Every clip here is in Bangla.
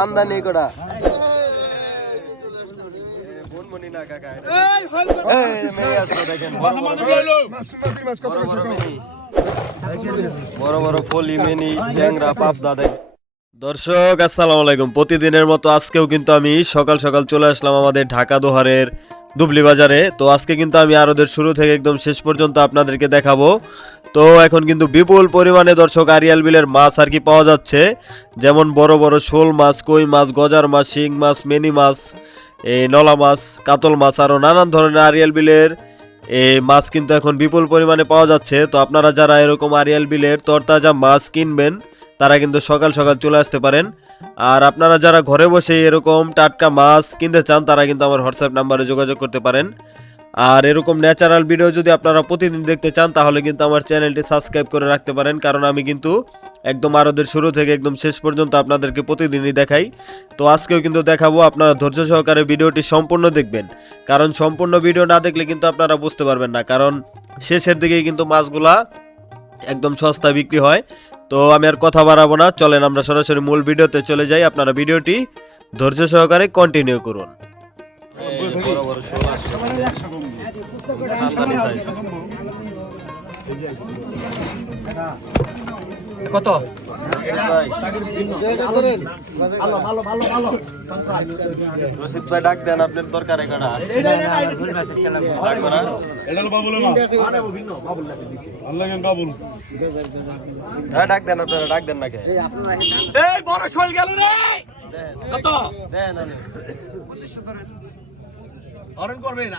আমদানি করা। বড় বড় ফলি মেনি ট্যাংরা পাপ দাদাই দর্শক, আসসালামু আলাইকুম। প্রতিদিনের মতো আজকেও কিন্তু আমি সকাল সকাল চলে আসলাম আমাদের ঢাকা দোহারের দুবলি বাজারে তো আজকে কিন্তু আমি আরোদের শুরু থেকে একদম শেষ পর্যন্ত আপনাদেরকে দেখাবো। তো এখন কিন্তু বিপুল পরিমাণে দর্শক আরিয়াল বিলের মাছ আর কি পাওয়া যাচ্ছে। যেমন বড় বড় শোল মাছ, কই মাছ, গজার মাছ, শিং মাছ, মেনি মাছ, এই নলা মাছ, কাতল মাছ আরও নানান ধরনের আরিয়াল বিলের এই মাছ কিন্তু এখন বিপুল পরিমাণে পাওয়া যাচ্ছে। তো আপনারা যারা এরকম আরিয়াল বিলের তরতাজা মাছ কিনবেন তারা কিন্তু সকাল সকাল চলে আসতে পারেন। আর আপনারা যারা ঘরে বসে এরকম টাটকা মাছ কিনতে চান, তারা কিন্তু আমার হোয়াটসঅ্যাপ নাম্বারে যোগাযোগ করতে পারেন। আর এরকম ন্যাচারাল ভিডিও যদি আপনারা প্রতিদিন দেখতে চান, তাহলে কিন্তু আমার চ্যানেলটি সাবস্ক্রাইব করে রাখতে পারেন। কারণ আমি কিন্তু একদম আরদের শুরু থেকে একদম শেষ পর্যন্ত আপনাদেরকে প্রতিদিনই দেখাই। তো আজকেও কিন্তু দেখাবো, আপনারা ধৈর্য সহকারে ভিডিওটি সম্পূর্ণ দেখবেন। কারণ সম্পূর্ণ ভিডিও না দেখলে কিন্তু আপনারা বুঝতে পারবেন না। কারণ শেষের দিকেই কিন্তু মাছগুলা একদম সস্তা বিক্রি হয়। তো আমি আর কথা বাড়াবো না, চলেন আমরা সরাসরি মূল ভিডিওতে চলে যাই। আপনারা ভিডিওটি ধৈর্য সহকারে কন্টিনিউ করুন। কত? রশিদ ভাই ডাক দেন আপনার দরকার হ্যাঁ ডাক দেন আপনারা ডাক দেন না কে বড় শোল গেল রে কত দেন। অরণ করবে না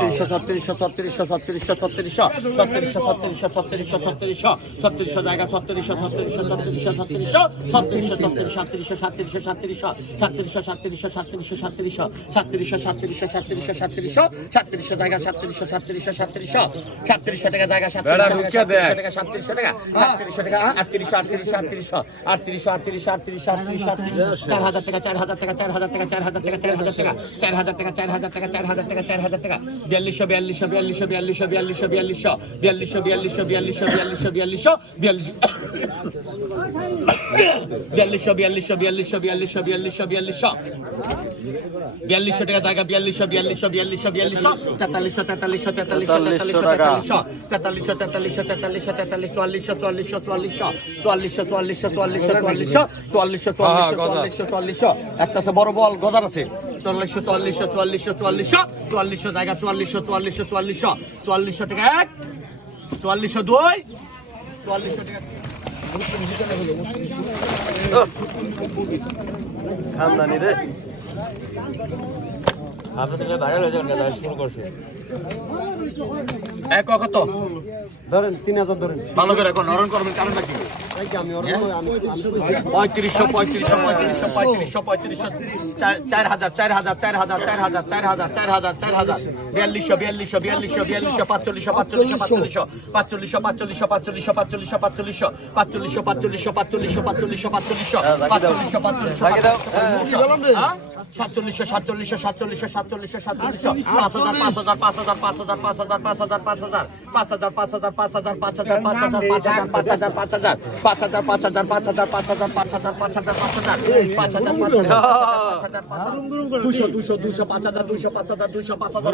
ছত্রিশশো ছত্রিশশো ছত্রিশশো ছত্রিশশো ছত্রিশশো ছত্রিশশো ছত্রিশশো জায়গা ছত্রিশশো ছত্রিশশো ছত্রিশশো ছত্রিশশো ছত্রিশশো ছত্রিশ সাতত্রিশশো সাতত্রিশশো সাতত্রিশশো সাতত্রিশশো সাতত্রিশশো সাতত্রিশশো সাতত্রিশশো সাতত্রিশশো সাতত্রিশশো সাতত্রিশশো সাতত্রিশশো জায়গা সাতত্রিশশো সাতত্রিশশো সাতত্রিশশো সাতত্রিশশো টাকা জায়গা সাতত্রিশশো টাকা সাতত্রিশশো টাকা সাতত্রিশশো টাকা আটত্রিশশো আটত্রিশশো আটত্রিশশো আটত্রিশশো আটত্রিশশো আটত্রিশশো আটত্রিশশো আটত্রিশশো চার হাজার টাকা চার হাজার টাকা চার হাজার টাকা চার হাজার টাকা চার হাজার টাকা চার হাজার টাকা চার হাজার টাকা চার হাজার টাকা চার হাজার টাকা বিয়াল্লিশশো বিয়াল্লিশশো বিয়াল্লিশশো বিয়াল্লিশশো বিয়াল্লিশশো বিয়াল্লিশশো বিয়াল্লিশশো বিয়াল্লিশশো বিয়াল্লিশশো বিয়াল্লিশশো বিয়াল্লিশশো বিয়াল্লিশশো বিয়াল্লিশশো বিয়াল্লিশশো বিয়াল্লিশশো বিয়াল্লিশশো বিয়াল্লিশশো বিয়াল্লিশশো টাকা জায়গা বিয়াল্লিশশো বিয়াল্লিশশো বিয়াল্লিশশো বিয়াল্লিশশো তেতাল্লিশশো তেতাল্লিশশো তেতাল্লিশশো তেতাল্লিশশো তেতাল্লিশশো তেতাল্লিশশো তেতাল্লিশশো তেতাল্লিশ চুয়াল্লিশশো চুয়াল্লিশশো চুয়াল্লিশশো চুয়াল্লিশশো চুয়াল্লিশশো চুয়াল্লিশশো চুয়াল্লিশশো চুয়াল্লিশশো চুয়াল্লিশশো চুয়াল্লিশশো একটা আছে বড় বল গদার আছে চল্লিশশো চল্লিশশো চল্লিশশো চুয়াল্লিশশো চুয়াল্লিশশো জায়গা চুয়াল্লিশশো চুয়াল্লিশশো চুয়াল্লিশশো চুয়াল্লিশশো থেকে এক চুয়াল্লিশশো দুই চুয়াল্লিশশো থেকে খানদানি রে। আপনাদের ভাইরাল হয়ে যাবেন শুরু করছে। এক কত ধরেন তিন হাজার ধরেন ভালো করে এখন নরম করবেন কারণটা কি পঁয়ত্রিশশো পঁয়ত্রিশশো পঁয়ত্রিশশো পঁয়ত্রিশশো পঁয়ত্রিশশো চার- হাজার চার হাজার চার হাজার চার হাজার চার হাজার চার হাজার চার হাজার বিয়াল্লিশশো বিয়াল্লিশশো বিয়াল্লিশশো বিয়াল্লিশশো পাঁচচল্লিশশো পাঁচচল্লিশশো পাঁচচল্লিশশো পাঁচচল্লিশশো পাঁচচল্লিশশো পাঁচচল্লিশশো পাঁচচল্লিশশো পাঁচচল্লিশশো পাঁচচল্লিশশো পাঁচচল্লিশশো পাঁচচল্লিশশো পাঁচচল্লিশশো পাঁচচল্লিশশো পাঁচচল্লিশশো পাঁচচল্লিশশো সাতচল্লিশশো সাতচল্লিশশো সাতচল্লিশশো সাতচল্লিশশো সাতচল্লিশশো পাঁচ হাজার পাঁচ হাজার পাঁচ হাজার পাঁচ হাজার পাঁচ হাজার পাঁচ হাজার পাঁচ হাজার পাঁচ হাজার পাঁচ হাজার পাঁচ হাজার পাঁচ হাজার পাঁচ হাজার পাঁচ হাজার পাঁচ হাজার পাঁচ হাজার পাঁচ হাজার পাঁচ হাজার পাঁচ হাজার পাঁচ হাজার পাঁচ হাজার পাঁচ হাজার পাঁচ হাজার পাঁচ হাজার দুশো দুশো দুশো পাঁচ হাজার দুশো পাঁচ হাজার দুশো পাঁচ হাজার।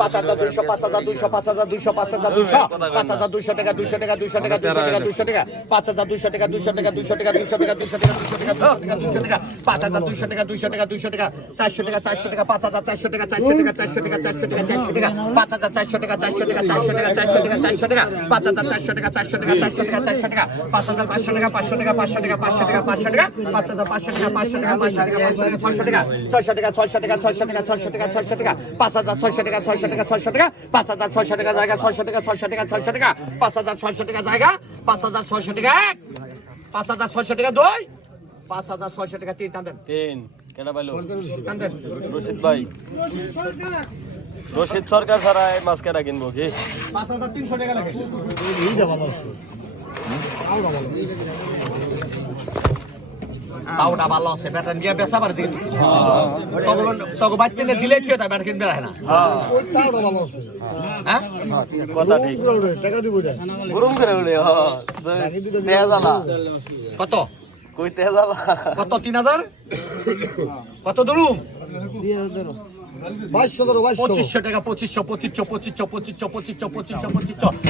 পাঁচ হাজার দুশো পাঁচ হাজার দুশো পাঁচ হাজার দুশো পাঁচ হাজার দুশো পাঁচ হাজার দুশো টাকা দুশো টাকা দুশো টাকা দুশো টাকা দুশো টাকা পাঁচ হাজার দুশো টাকা দুশো টাকা দুশো টাকা দুশো টাকা দুশো টাকা দুশো টাকা দুশো টাকা দুশো টাকা পাঁচ হাজার দুশো টাকা দুশো টাকা দুশো টাকা চারশো টাকা চারশো টাকা পাঁচ হাজার চারশো টাকা চারশো টাকা চারশো টাকা চারশো টাকা চারশো টাকা পাঁচ হাজার চারশো টাকা চারশো টাকা টাকা চারশো টাকা চারশো টাকা চারশো টাকা পাঁচ হাজার চারশো টাকা চারশো টাকা চারশো টাকা চারশো টাকা পাঁচ হাজার পাঁচশো টাকা পাঁচশো টাকা পাঁচশো টাকা পাঁচশো টাকা পাঁচশো টাকা পাঁচ হাজার পাঁচশো টাকা পাঁচশো টাকা পাঁচশো টাকা পাঁচশো টাকা ছয়শো টাকা ছয়শো টাকা ছয়শো টাকা ছয়শো টাকা ছয়শো টাকা ছয়শো টাকা পাঁচ হাজার ছয়শো টাকা ছয়শো টাকা ছয়শো টাকা পাঁচ হাজার ছয়শো টাকা জায়গা ছয়শো টাকা ছয়শো টাকা ছয়শো টাকা পাঁচ হাজার ছয়শো টাকা জায়গা পাঁচ হাজার ছয়শো টাকা এক পাঁচ হাজার ছয়শো টাকা দুই পাঁচ হাজার ছয়শো টাকা তিন টান দেন তিন কেটা পাইলো রশিদ ভাই রশিদ সরকার ছাড়া এই মাছ কেটা কিনবো কি? পাঁচ হাজার তিনশো টাকা লাগে। তাওটা ভালো আছে ব্যাটার নিয়ে বেসা পারে দিকে। তখন তখন বাড়তে নিয়ে ঝিলে খেয়ে তাই ব্যাটার কিনবে না। হ্যাঁ? কথা ঠিক। টাকা দিব গরম করে উঠে কত? কই তেজালা? কত তিন হাজার? কত ধরুম? বাইশশো ধরো বাইশশো পঁচিশশো টাকা পঁচিশশো পঁচিশশো পঁচিশশো পঁচিশশো পঁচিশশো পঁচিশশো পঁচিশশো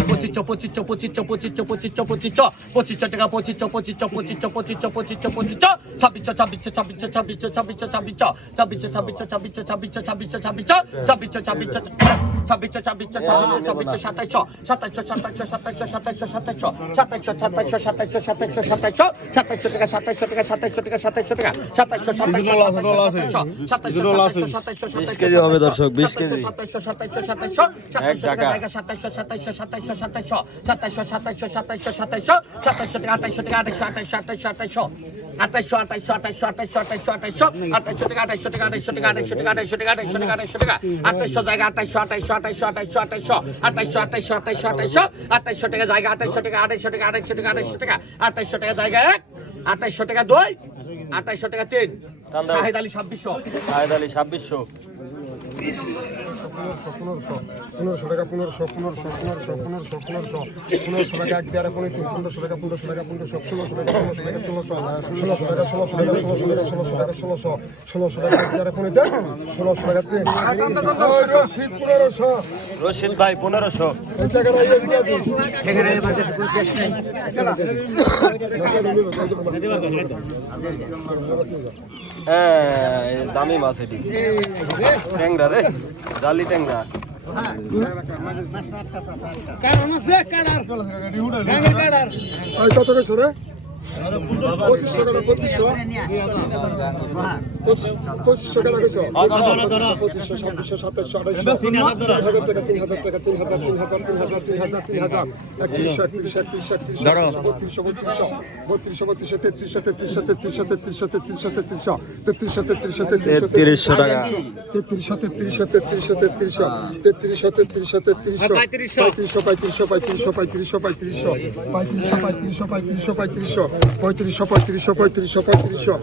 পঁচিশশো পঁচিশশো পঁচিশশো পঁচিশশো পঁচিশশো পঁচিশশো পঁচিশশো টাকা পঁচিশশো পঁচিশশো পঁচিশশো পঁচিশশো পঁচিশশো পঁচিশশো ছাব্বিশশো ছাব্বিশশো ছাব্বিশশো ছাব্বিশশো ছাব্বিশশো ছাব্বিশশো ছাব্বিশশো ছাব্বিশশো ছাব্বিশশো ছাব্বিশশো ছাব্বিশশো ছাব্বিশশো ছাব্বিশশো ছাব্বিশশো ছাব্বিশশো ছাব্বিশশো ছাব্বিশশো সাতাইশশো সাতাইশশো সাতাইশশো সাতাইশশো সাতাইশশো সাতাইশশো সাতাইশশো সাতাইশশো সাতাইশশো সাতাইশশো সাতাইশশো টাকা সাতাইশশো টাকা সাতাইশশো টাকা সাতাইশশো টাকা সাতাইশশো সাতাইশশো সাতাইশশো সাতাইশশো সাতাইশশো সাতাইশশো কেজি হবে দর্শক, 20 কেজি। সাতাইশশো টাকা। টাকা সাতাইশশো সাতাইশশো সাতাইশশো সাতাইশশো সাতাইশশো সাতাইশশো সাতাইশশো সাতাইশশো সাতাইশশো টাকা আঠাইশশো টাকা আঠাইশশো আঠাইশশো টাকা টাকা টাকা টাকা আঠাইশশো জায়গা আঠাইশশো আঠাইশশো আঠাইশশো টাকা জায়গা আঠাইশশো টাকা আঠাইশশো টাকা টাকা আঠাইশশো টাকা জায়গা এক আঠাইশশো টাকা দুই আঠাইশশো টাকা তিন শাহিদ আলী ছাব্বিশশো আয় আলী ছাব্বিশশো 历史 পনেরোশো টাকা পনেরোশো পনেরোশো পনেরোশো পনেরোশো পনেরোশো পনেরোশো টাকা এক দেড় পনেরো তিন পনেরোশো টাকা পনেরোশো টাকা পনেরোশো ষোলোশো টাকা ষোলোশো টাকা ষোলোশো টাকা ষোলোশো টাকা ষোলোশো টাকা ষোলোশো টাকা ষোলোশো ষোলোশো টাকা এক দেড় পনেরো ষোলোশো টাকা তিন। রশিদ পনেরোশো। রশিদ ভাই পনেরোশো। হ্যাঁ দামি মাছ এটি। ট্যাংরা রে বালি ট্যাংরা। কারণ আছে কাড়ার। কাড়ার কত কিছু রে? পঁচিশশো টাকা পঁচিশশো পঁচিশশো টাকা কইছো পঁচিশশো ছাব্বিশশো সাতাশশো আঠাশশো তিন হাজার টাকা তিন হাজার টাকা তিন হাজার তিন হাজার তিন হাজার তিন হাজার তিন হাজার একত্রিশশো একত্রিশশো একত্রিশশো একত্রিশশো বত্রিশশো বত্রিশশো বত্রিশশো বত্রিশশো তেত্রিশশো তেত্রিশশো তেত্রিশশো তেত্রিশশো তেত্রিশশো তেত্রিশশো তেত্রিশশো তেত্রিশশো তেত্রিশশো টাকা তেত্রিশশো তেত্রিশশো তেত্রিশশো তেত্রিশশো তেত্রিশশো তেত্রিশশো তেত্রিশশো পঁয়ত্রিশশো পঁয়ত্রিশশো পঁয়ত্রিশশো পঁয়ত্রিশশো পঁয়ত্রিশশো পঁয়ত্রিশশো পঁয়ত্রিশশো পঁয়ত্রিশশো পঁয়ত্রিশশো পঁয়ত্রিশশো পঁয়ত্রিশশো পঁয়ত্রিশশো পঁয়ত্রিশশো।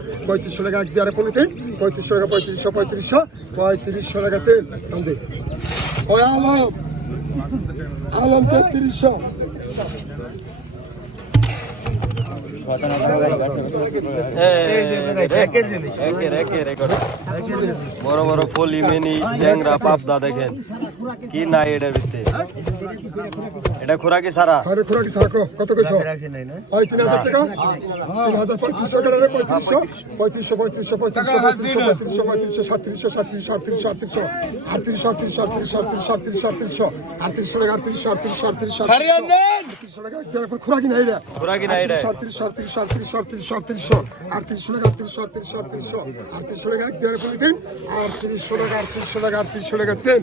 টাকা এক পনেরো তিন পঁয়ত্রিশশো টাকা, পঁয়ত্রিশশো পঁয়ত্রিশশো পঁয়ত্রিশশো টাকা আনবে ওই আলম আলম তেত্রিশশো। বড় বড় ফলি মেনি, ট্যাংরা, পাবদা দেখেন। কি নাই এটা ভিতরে এটা খোরাকি সারা আরে খোরাকি সারা কত কিছু ওই তিন হাজার টাকা তিন হাজার পঁয়ত্রিশশো গেলে পঁয়ত্রিশশো পঁয়ত্রিশশো পঁয়ত্রিশশো পঁয়ত্রিশশো পঁয়ত্রিশশো পঁয়ত্রিশশো পঁয়ত্রিশশো সাতত্রিশশো সাতত্রিশশো আটত্রিশশো আটত্রিশশো আটত্রিশশো আটত্রিশশো আটত্রিশশো আটত্রিশশো আটত্রিশশো টাকা আটত্রিশশো আটত্রিশশো আটত্রিশশো আটত্রিশশো টাকা খোরাকি নাই রে খোরাকি নাই রে আটত্রিশশো আটত্রিশশো আটত্রিশশো আটত্রিশশো আটত্রিশশো আটত্রিশশো টাকা আটত্রিশশো আটত্রিশশো আটত্রিশশো আটত্রিশশো টাকা এক দেড় করে দিন আটত্রিশশো টাকা আটত্রিশশো টাকা আটত্রিশশো টাকা দিন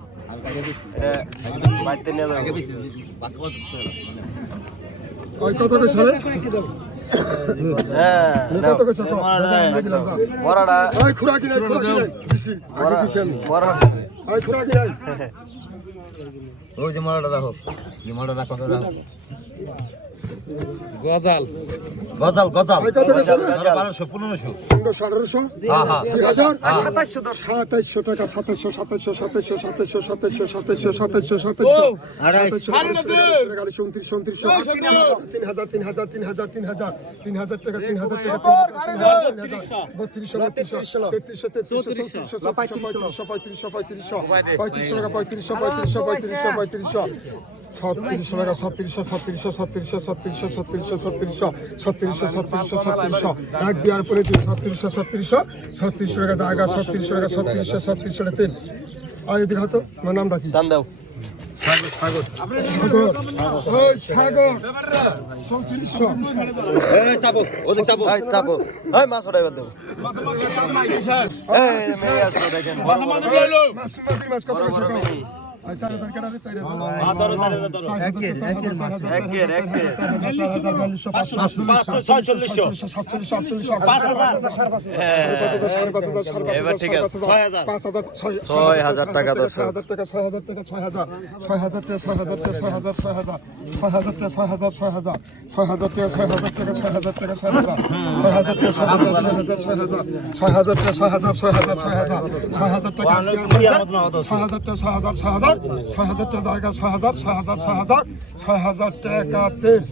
বাড়িতে নিয়ে যাব কত ছড়ে? হ্যাঁ, মরাটা খুরাকি নাই খুরাকি নাই? দিছি আগে দিছি আমি। মরা আই খুরাকি নাই? ওই যে মরাটা দেখো। যে মরাটা দেখো। কত গেছে রে? বারোশো পনেরোশো। পনেরোশো আঠারোশো দুই হাজার সাতাইশশো টাকা সাতাইশশো সাতাইশশো সাতাইশশো সাতাইশশো সাতাইশশো সাতাইশশো সাতাইশশো সাতাইশশো সাতাইশশো উনত্রিশশো উনত্রিশশো তিন হাজার তিন হাজার তিন হাজার তিন হাজার তিন হাজার টাকা তিন হাজার টাকা তিন হাজার তিন হাজার বত্রিশশো বত্রিশশো তেত্রিশশো তেত্রিশশো পঁয়ত্রিশশো পঁয়ত্রিশশো পঁয়ত্রিশশো টাকা পঁয়ত্রিশশো পঁয়ত্রিশশো পঁয়ত্রিশশো পঁয়ত্রিশশো। ছত্রিশশো টাকা ছত্রিশশো ছত্রিশশো ছত্রিশশো ছত্রিশশো ছত্রিশশো ছত্রিশশো ছত্রিশশো ছত্রিশশো ছত্রিশশো এক দেওয়ার পরে তিন ছত্রিশশো ছত্রিশশো ছত্রিশশো টাকা জায়গা ছত্রিশশো টাকা ছত্রিশশো ছত্রিশশো টাকা তিন আর এদিকে হতো আমার নামটা কি দাও সাগর সাগর চৌত্রিশশো দেবো মাছ কত ছয় হাজার টাকা দশ ছয় হাজার টাকা ছয় হাজার টাকা ছয় হাজার ছয় হাজার টাকা ছয় হাজার টাকা ছয় হাজার ছয় হাজার ছয় হাজার টাকা ছয় হাজার ছয় হাজার ছয় হাজার টাকা ছয় হাজার টাকা ছয় হাজার টাকা ছয় হাজার ছয় হাজার টাকা ছয় হাজার ছয় হাজার ছয় হাজার ছয় হাজার টাকা ছয় হাজার ছয় হাজার ছয় হাজার ছয় হাজার টাকা ছয় হাজার টাকা ছয় হাজার ছয় হাজার ছয় হাজার হাজার ছয় হাজারটা জায়গা ছয় হাজার ছয় হাজার ছয় হাজার ছয় হাজার টাকা তেল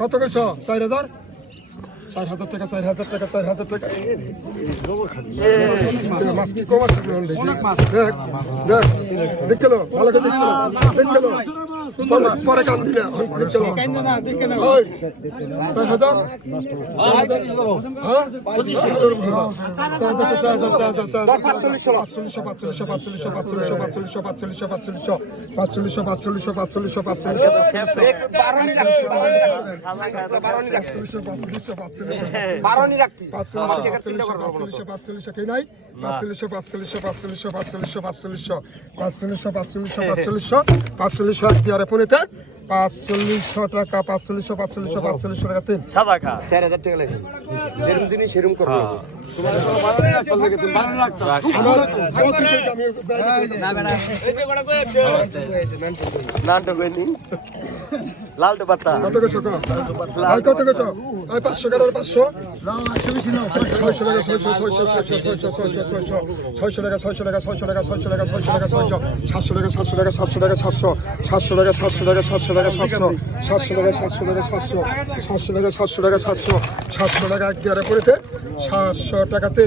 কত চার হাজার? চার হাজার টাকা চার হাজার টাকা চার হাজার টাকা মাছ কি কম আছে দেখ দেখ দেখ গেল ভালো করে দেখ দেখ গেল পরে পরে কান দিলে দেখ গেল ওই চার হাজার হ্যাঁ পাঁচচল্লিশশো পাঁচচল্লিশশো পাঁচচল্লিশশো পাঁচচল্লিশশো পাঁচচল্লিশশো পাঁচচল্লিশশো পাঁচচল্লিশশো পাঁচচল্লিশশো পাঁচচল্লিশশো কে নাই? পাঁচচল্লিশশো পাঁচচল্লিশশো পাঁচচল্লিশশো পাঁচচল্লিশশো পাঁচচল্লিশশো পাঁচচল্লিশশো পাঁচচল্লিশশো পাঁচচল্লিশশো পাঁচচল্লিশশো এক দিয়ারে পুনেতে পাঁচচল্লিশশো টাকা পাঁচচল্লিশশো পাঁচচল্লিশশো পাঁচচল্লিশশো টাকা তিন। সাদা খা চার হাজার টাকা লাগে যেরকম জিনিস সেরকম করব। লালটো পাতা কত পাঁচশো কেন পাঁচশো ছয়শো টাকা ছয়শো টাকা ছয়শো টাকা ছয়শো টাকা ছয়শো টাকা ছয়শো টাকা সাতশো টাকা সাতশো টাকা সাতশো টাকা সাতশো সাতশো টাকা সাতশো টাকা সাতশো টাকা সাতশো সাতশো টাকা সাতশো টাকা সাতশো সাতশো টাকা সাতশো টাকা সাতশো সাতশো টাকা এক গিয়ারে পড়েতে হাজার টাকাতে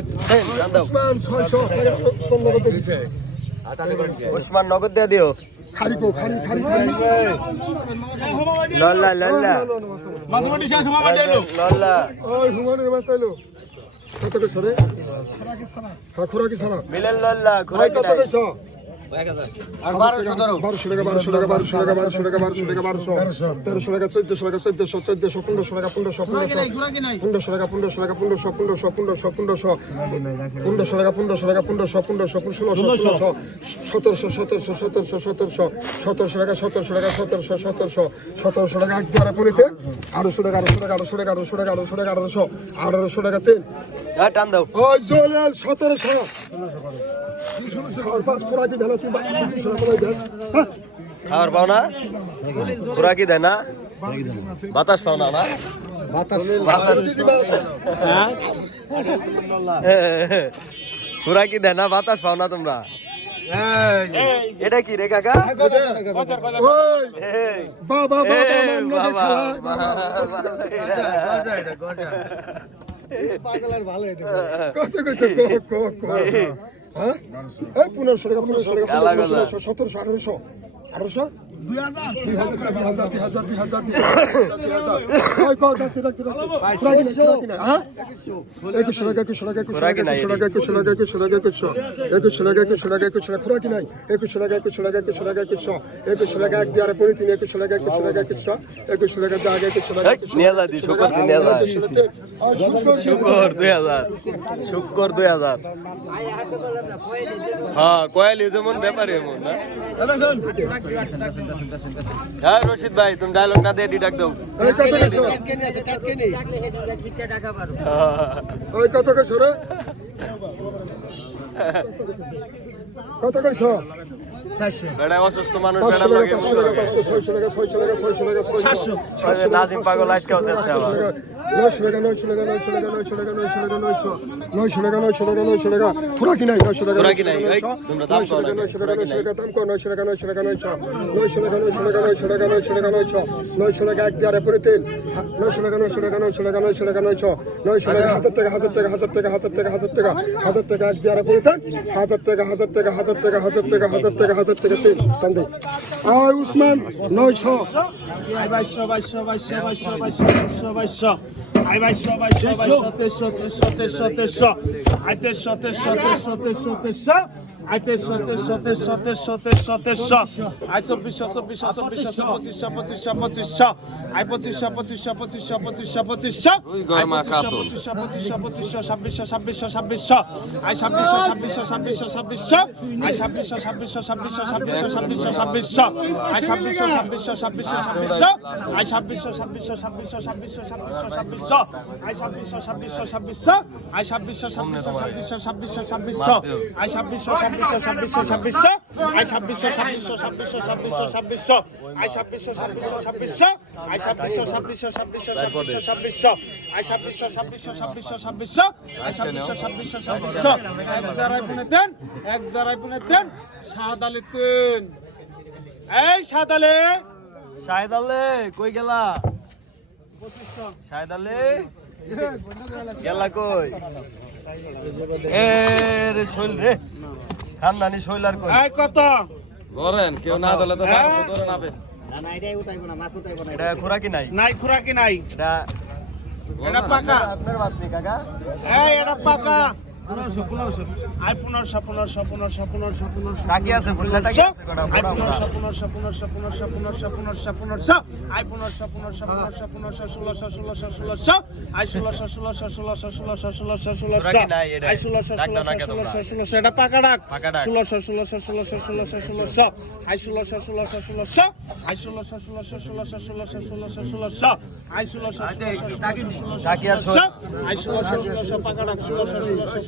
উসমান ছয়শো সম্ভবত দিচ্ছে উসমান নগদ দিয়ে দিও। খারি কো খারি খারি খারি। লল্লা লল্লা। মাছমুটি শেষ হুমা কি সারা খরা কি সারা মিলাল লল্লা খরা কত কইছ বারোশো টাকা বারোশো টাকা বারোশো টাকা বারোশো টাকা বারোশো টাকা বারোশো তেরোশো টাকা চোদ্দশো টাকা চোদ্দশো চোদ্দশো পনেরোশো টাকা পনেরোশো পনেরোশো। পনেরোশো টাকা পনেরোশো টাকা পনেরোশো পনেরোশো পনেরোশো পনেরোশো। পনেরোশো টাকা পনেরোশো টাকা পনেরোশো পনেরোশো ষোলোশো ষোলোশো। সতেরোশো সতেরোশো সতেরোশো সতেরোশো সতেরোশো টাকা সতেরোশো টাকা সতেরোশো সতেরোশো সতেরোশো টাকা এক দ্বারা পড়িতে আড়াইশো টাকা আড়াইশো টাকা আড়াইশো টাকা আড়াইশো টাকা আড়াইশো টাকা আড়াইশো আড়াইশো টাকা তিন। হ্যাঁ টান দাও। ওই জলেল সতেরোশো। হ্যাঁ? আর পাও না? ঘোরা কি দেয় না? বাতাস পাও না না? ঘোরা কি দেয় না? বাতাস পাও না তোমরা? এটা কি রে কাকা? বাবা বাবা হ্যাঁ? এই পনেরোশো টাকা পনেরোশো টাকা সতেরোশো আঠারোশো আঠারোশো। শুকর দুই হাজার হ্যাঁ কয়ালি যেমন ব্যাপারে এমন না হ্যাঁ রশিদ ভাই তুমি ডায়লগ না দিয়ে ডিটাক দাও ওই কত কিছু ওই কত কে সরে কত কিছু নাজিম পাগল আজকে নয়শো টাকা নয়শো টাকা নয়শো টাকা নয়শো টাকা নয়শো টাকা নয়শো নয়শো টাকা নয়শো টাকা নয়শো টাকা খোরাকি নাই নয়শো টাকা তোমরা দাম নয়শো টাকা নয়শো টাকা নয়শো টাকা দাম কো নয়শো টাকা নয়শো টাকা নয়শো নয়শো টাকা নয়শো টাকা নয়শো টাকা নয়শো টাকা নয়শো নয়শো টাকা এক দেড় পরে তেল নয়শো টাকা নয়শো টাকা নয়শো টাকা নয়শো টাকা নয়শো নয়শো টাকা হাজার টাকা হাজার টাকা হাজার টাকা হাজার টাকা হাজার টাকা হাজার টাকা এক দেড় পরে তেল হাজার টাকা হাজার টাকা হাজার টাকা হাজার টাকা হাজার টাকা হাজার টাকা তেল টান দে আয় উসমান নয়শো বাইশশো বাইশশো বাইশশো বাইশশো বাইশশো বাইশশো বাইশো বাইশো বাইশো তেইশো তেইশো তেইশো তেইশো আই তেইশো তেইশো তেইশো তেইশো তেইশো আই তেইশশো তেইশশো তেইশশো তেইশশো তেইশশো তেইশশো আই চব্বিশশো চব্বিশশো চব্বিশশো পঁচিশশো পঁচিশশো পঁচিশশো আই পঁচিশশো পঁচিশশো পঁচিশশো পঁচিশশো পঁচিশশো আই পঁচিশশো পঁচিশশো পঁচিশশো ছাব্বিশশো ছাব্বিশশো ছাব্বিশশো আই ছাব্বিশশো ছাব্বিশশো ছাব্বিশশো ছাব্বিশশো আই ছাব্বিশশো ছাব্বিশশো ছাব্বিশশো ছাব্বিশশো ছাব্বিশশো ছাব্বিশশো আই ছাব্বিশশো ছাব্বিশশো ছাব্বিশশো ছাব্বিশশো আই ছাব্বিশশো ছাব্বিশশো ছাব্বিশশো ছাব্বিশশো ছাব্বিশশো ছাব্বিশশো আই ছাব্বিশশো ছাব্বিশশো ছাব্বিশশো আই ছাব্বিশশো ছাব্বিশশো ছাব্বিশশো ছাব্বিশশো ছাব্বিশশো আই ছাব্বিশশো ছাব্বিশশো ছাব্বিশশো ছাব্বিশশো আই ছাব্বিশশো ছাব্বিশশো ছাব্বিশশো ছাব্বিশশো ছাব্বিশশো আই ছাব্বিশশো ছাব্বিশশো ছাব্বিশশো আই ছাব্বিশশো ছাব্বিশশো ছাব্বিশশো ছাব্বিশশো ছাব্বিশশো আই ছাব্বিশশো ছাব্বিশশো ছাব্বিশশো ছাব্বিশশো আই ছাব্বিশশো ছাব্বিশশো ছাব্বিশশো এক দ্বারাই পুনে দেন এক দ্বারাই পুনে দেন সাদ আলী তিন এই সাদ আলী শাহেদ আলে কই গেলা শাহেদ আলে গেলা কই এ রে শৈল রে খানদানি শৈলার কই? এই কত? ধরেন কেউ না ধরলে তো হ্যাঁ? বারোশো ধরে নাবে। এটা খোরাকি নাই? নাই খুরাকি নাই? এটা এটা পাকা। আপনার মাছ নি কাকা। এই এটা পাকা। পনেরোশো পনেরোশো আই পনেরোশো পনেরোশো পনেরোশো পনেরোশো পনেরোশো টাকি আছে টাকি আছে আই। পনেরোশো পনেরোশো পনেরোশো পনেরোশো পনেরোশো পনেরোশো পনেরোশো আই পনেরোশো পনেরোশো পনেরোশো পনেরোশো ষোলোশো ষোলোশো ষোলোশো আই ষোলোশো ষোলোশো ষোলোশো ষোলোশো ষোলোশো ষোলোশো রাখি নাই এটা। আই ষোলোশো ষোলোশো। ষোলোশো ষোলোশো এটা পাকা ডাক। ষোলোশো ষোলোশো ষোলোশো ষোলোশো ষোলোশো আই ষোলোশো ষোলোশো ষোলোশো আই ষোলোশো ষোলোশো ষোলোশো ষোলোশো ষোলোশো ষোলোশো আই ষোলোশো ষোলোশো ষোলোশো ষোলোশো টাকি আর ষোলোশো আই ষোলোশো ষোলোশো পাকা ডাক ষোলোশো ষোলোশো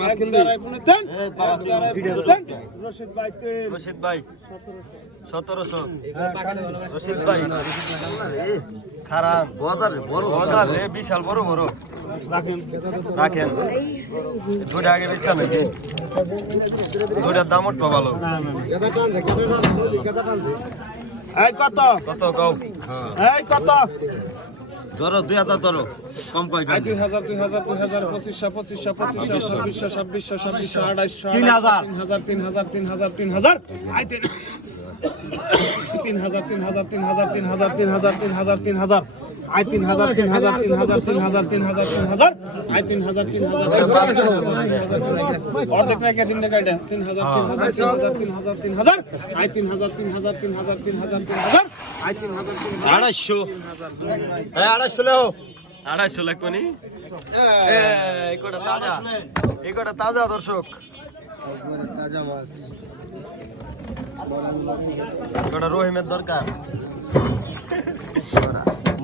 মার্কিন সতেরোশো রশিদ ভাই খারাপ বদার বড় বদার রে বিশাল বড় বড় রাখেন দুটা আগে বিশাল নাকি দুটার দাম উঠবো ভালো এই কত কত কত? ধরো দুই হাজার ধরো কম কয় দুই হাজার দুই হাজার দুই হাজার পঁচিশশো পঁচিশশো পঁচিশশো ছাব্বিশশো ছাব্বিশশো ছাব্বিশশো আড়াইশো তিন হাজার। তিন হাজার তিন হাজার তিন হাজার তিন হাজার আই তিন তিন হাজার তিন হাজার তিন হাজার তিন হাজার তিন হাজার তিন হাজার তিন হাজার তিন হাজার তিন হাজার তিন হাজার তিন হাজার তিন হাজার তিন হাজার আই তিন হাজার তিন হাজার তিন হাজার অর্ধেক রেখে তিন টাকা এটা তিন হাজার তিন হাজার তিন হাজার তিন হাজার তিন হাজার আই তিন হাজার তিন হাজার তিন হাজার তিন হাজার তিন হাজার আই তিন হাজার আড়াইশো আড়াইশো লেও আড়াইশো লাগবে নি তাজা দর্শক তাজা মাছ রহিমের দরকার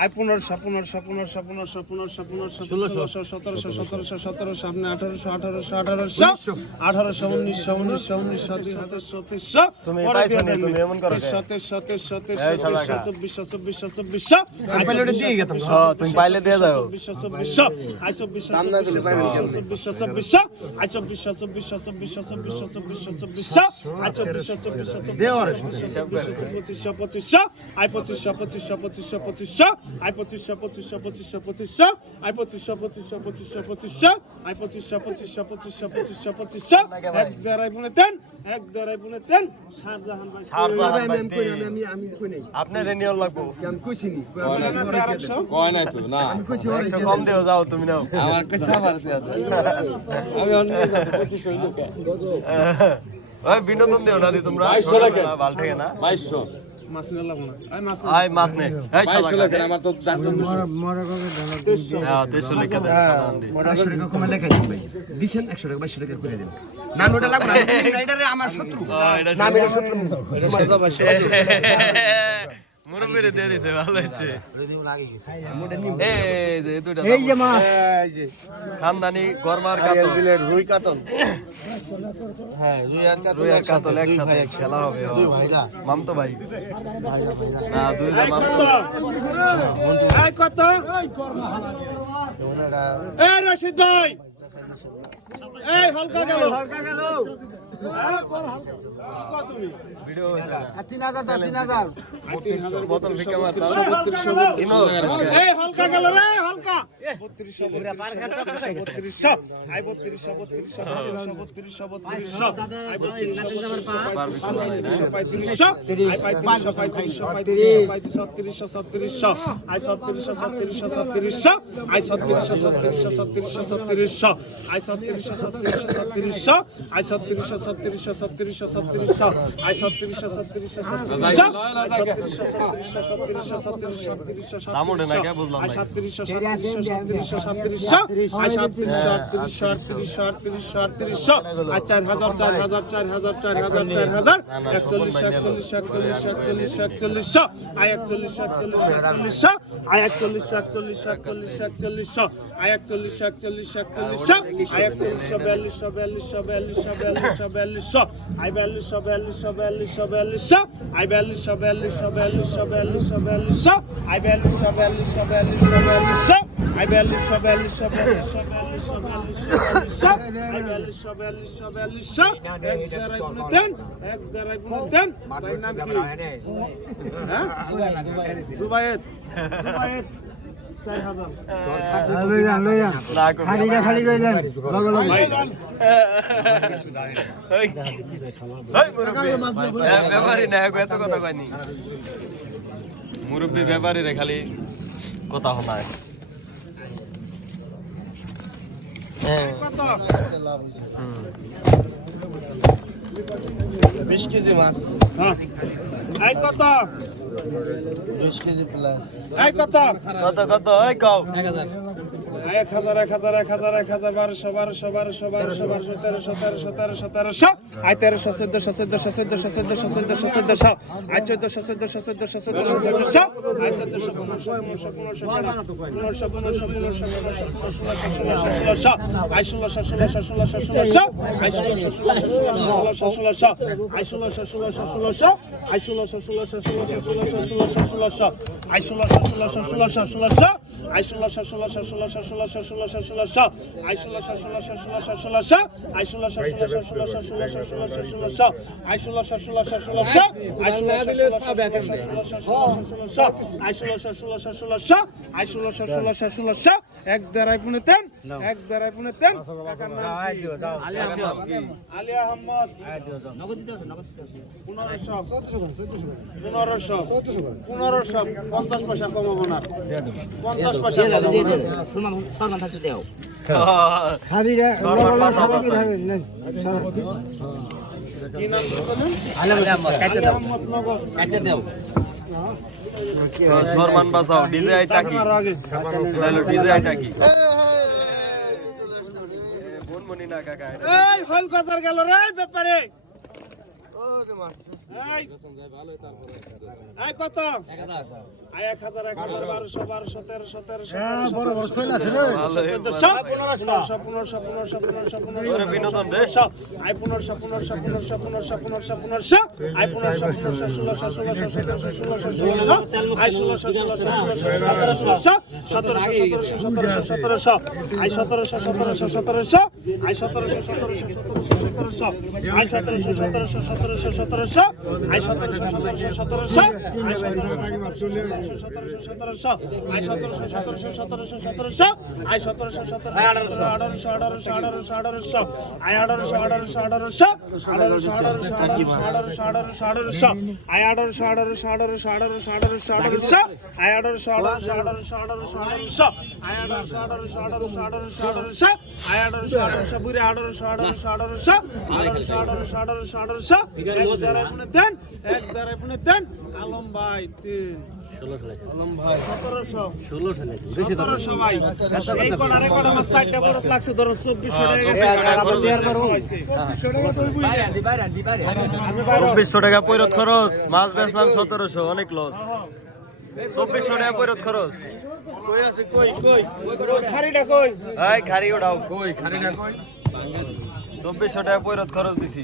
আয় পনেরোশো পনেরোশো পনেরোশো পনেরোশো পনেরোশো পনেরোশো ষোলোশো। সতেরোশো সতেরোশো। সতেরোশো আপনি আঠারোশো আঠারোশো আঠারোশো আঠারোশো উনিশশো উনিশশো উনিশশো সতেরোশো শালা তেইশশো খা। চব্বিশশো চব্বিশশো চব্বিশশো। তুমি পাইলে দিয়ে যাও। চব্বিশশো চব্বিশশো আয় চব্বিশশো চব্বিশশো চব্বিশশো আয় চব্বিশশো চব্বিশশো চব্বিশশো চব্বিশশো চব্বিশশো চব্বিশশো আয় চব্বিশশো চব্বিশশো চব্বিশশো পঁচিশশো পঁচিশশো আয় পঁচিশশো পঁচিশশো পঁচিশশো পঁচিশশো আয় পঁচিশশো পঁচিশশো পঁচিশশো পঁচিশশো আয় পঁচিশশো পঁচিশশো পঁচিশশো পঁচিশশো আয় পঁচিশশো পঁচিশশো পঁচিশশো পঁচিশশো পঁচিশশো এক দেড়াই বুনে তেন এক দেড়াই বুনে তেন শাহজাহান ভাই শাহজাহান ভাই আমি আমি কই নাই আপনার রেনিয়ল লাগবো আমি কইছি নি তেরোশো নাই তো না আমি কইছি ওরে কম দিও যাও তুমি নাও আমার কাছে আমার আমি অন্য পঁচিশ হইল ওই বিনোদন দিও না দি তোমরা। লাগে। ভালো থেকে না। বাইশশো মাছ নিয়ে লাগবো না আয় মাছ আয় মাছ নে। এই শালা আমার তো চারশো হ্যাঁ তেইশশো লিখে দেন সাধারণ দি একশো টাকা কমে লেখা দিন ভাই। দিছেন একশো টাকা বাইশশো টাকা করে দিন। নাম ওটা লাগবে না এটা আমার শত্রু। নাম এটা শত্রু। মুরব্বির দিয়ে দিতে ভালো হচ্ছে এই যে এই এই মাছ। খানদানি গরমার কাতল। রুই কাতন রুই আর কাতল একসাথে খেলা হবে দুই ভাইরা। মামতো ভাই। না দুই ভাই মামতো। এই কত? এই রশিদ ভাই। এই হলকা গেল। হলকা গেল। হয়ে তিন হাজার তিন হাজার। বোতল এই হলকা গেল রে হলকা বত্রিশশো বত্রিশশো আই বত্রিশশো বত্রিশশো বত্রিশশো বত্রিশশো বত্রিশশো পঁয়ত্রিশশো পঁয়ত্রিশশো পঁয়ত্রিশশো ছত্রিশশো ছত্রিশশো। আই ছত্রিশশো ছত্রিশশো ছত্রিশশো। আই ছত্রিশশো ছত্রিশশো ছত্রিশশো। ছত্রিশশো আই ছত্রিশশো ছত্রিশশো ছত্রিশশো আই ছত্রিশশো। ছত্রিশশো ছত্রিশশো ছত্রিশশো আই ছত্রিশশো ছত্রিশশো ছত্রিশশো ছত্রিশশো ছত্রিশশো ছত্রিশশো ছত্রিশশো ছত্রিশশো আই সাতত্রিশশো আটত্রিশশো আই চার হাজার চার হাজার চার হাজার চার হাজার চার হাজার একচল্লিশশো একচল্লিশশো একচল্লিশশো একচল্লিশশো একচল্লিশশো আই একচল্লিশশো একচল্লিশশো একচল্লিশশো আই একচল্লিশশো একচল্লিশশো একচল্লিশশো একচল্লিশশো আই একচল্লিশশো একচল্লিশশো একচল্লিশশো আই একচল্লিশশো বিয়াল্লিশশো বিয়াল্লিশশো বিয়াল্লিশশো বিয়াল্লিশশো বিয়াল্লিশশো আই বিয়াল্লিশশো বিয়াল্লিশশো বিয়াল্লিশশো বিয়াল্লিশশো আই বিয়াল্লিশশো বিয়াল্লিশশো বিয়াল্লিশশো বিয়াল্লিশশো বিয়াল্লিশশো আই বিয়াল্লিশশো বিয়াল্লিশশো বিয়াল্লিশশো বিয়াল্লিশশো আই বিয়াল্লিশশো বিয়াল্লিশশো বিয়াল্লিশশো বিয়াল্লিশশো বিয়াল্লিশশো আই বিয়াল্লিশশো বিয়াল্লিশশো বিয়াল্লিশশো এক দেড়াই গুণে দেন এক দেড়াই গুণে দেন ভাই নাম কি হ্যাঁ জুবায়েদ জুবায়েদ হাজার না এত কথা কয়নি মুরব্বী ব্যাপারী রে খালি কথা হ্যাঁ বিশ কেজি মাছ। হ্যাঁ। কত? বিশ কেজি প্লাস এই কত কত কত ওই কাও এক হাজার এক হাজার এক হাজার এক হাজার বারোশো বারোশো বারোশো বারোশো বারোশো তেরোশো তেরোশো তেরোশো তেরোশো আই তেরোশো চোদ্দশো চোদ্দশো চোদ্দশো চোদ্দশো চোদ্দশো চোদ্দশো আই চোদ্দশো চোদ্দশো চোদ্দশো চোদ্দশো চোদ্দশো আই চোদ্দশো পনেরোশো পনেরোশো পনেরোশো পনেরোশো পনেরোশো পনেরোশো পনেরোশো ষোলোশো আই ষোলোশো ষোলোশো ষোলোশো ষোলোশো আই ষোলোশো ষোলোশো ষোলোশো ষোলোশো আই ষোলোশো ষোলোশো ষোলোশো আই ষোলোশো ষোলোশো ষোলোশো ষোলোশো ষোলোশো ষোলোশো আই ষোলোশো ষোলোশো ষোলোশো ষোলোশো এক দেড়াই পুনে তেন এক দেড়াই পুনে তেন পনেরোশো পনেরোশো পঞ্চাশ পয়সা কমাবো না কি সরমান বাসাও ডিজে আই টাকি আরও আগে। হ্যালো ডিজে আই না কাকা এই হল গজার গেল রে ব্যাপারে। কত আয় এক হাজার এক হাজার বারোশো বারোশো তেরোশো তেরোশো বড় বড় চোদ্দশো পনেরোশো পনেরোশো পনেরোশো পনেরোশো পনেরোশো ওরে বিনোদন রে। পনেরোশো আয় পনেরোশো পনেরোশো পনেরোশো পনেরোশো পনেরোশো পনেরোশো আয় পনেরোশো পনেরোশো ষোলোশো ষোলোশো সতেরোশো ষোলোশো ষোলোশো আয় ষোলোশো ষোলোশো ষোলোশো সতেরো ষোলোশো সতেরোশো সতেরোশো সতেরোশো আয় সতেরোশো সতেরোশো সতেরোশো আয় সতেরোশো সতেরোশো সতেরোশো আয় সতেরোশো সতেরোশো সতেরোশো সতেরোশো আয় সতেরোশো সতেরোশো সতেরোশো আয় সতেরোশো সতেরোশো সতেরোশো সতেরোশো সতেরোশো সতেরোশো সতেরোশো সতেরোশো আঠারোশো আঠারোশো আঠারোশো আঠারোশো আয় আঠারোশো আঠারোশো আঠারোশো আঠারোশো আঠারোশো আঠারোশো আঠারোশো আঠারোশো আয় আঠারোশো আঠারোশো আঠারোশো আঠারোশো আঠারোশো আঠারোশো আয় আঠারোশো আঠারোশো আঠারোশো আঠারোশো আঠারোশো আয় আঠারোশো আঠারোশো আঠারোশো আঠারোশো আঠারোশো আয় আঠারোশো আঠারোশো বুড়ি আঠারোশো আঠারোশো আঠারোশো আঠারোশো এক চব্বিশশো টাকা পৈরত খরচ মাছ বেচলাম সতেরোশো অনেক লস চব্বিশশো টাকা পৈরত খরচ খারিটা কই এই খারি ওঠাও কই খারিটা কই চব্বিশশো টাকা পৈরত খরচ দিছি।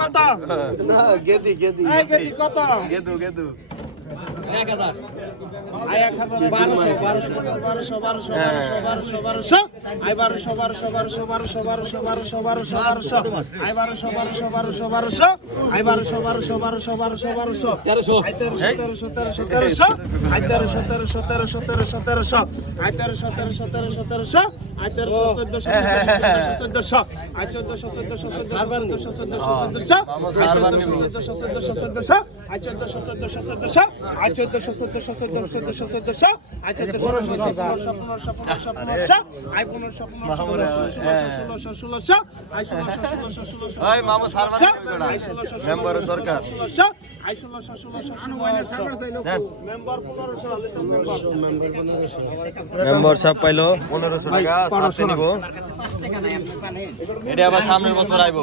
কত হ্যাঁ। গেদু গেদু। গেদু গেদু। আচ্ছা মেম্বার সব পাইলো। পনেরোশো টাকা সাথে এটা আবার সামনের বছর আইব।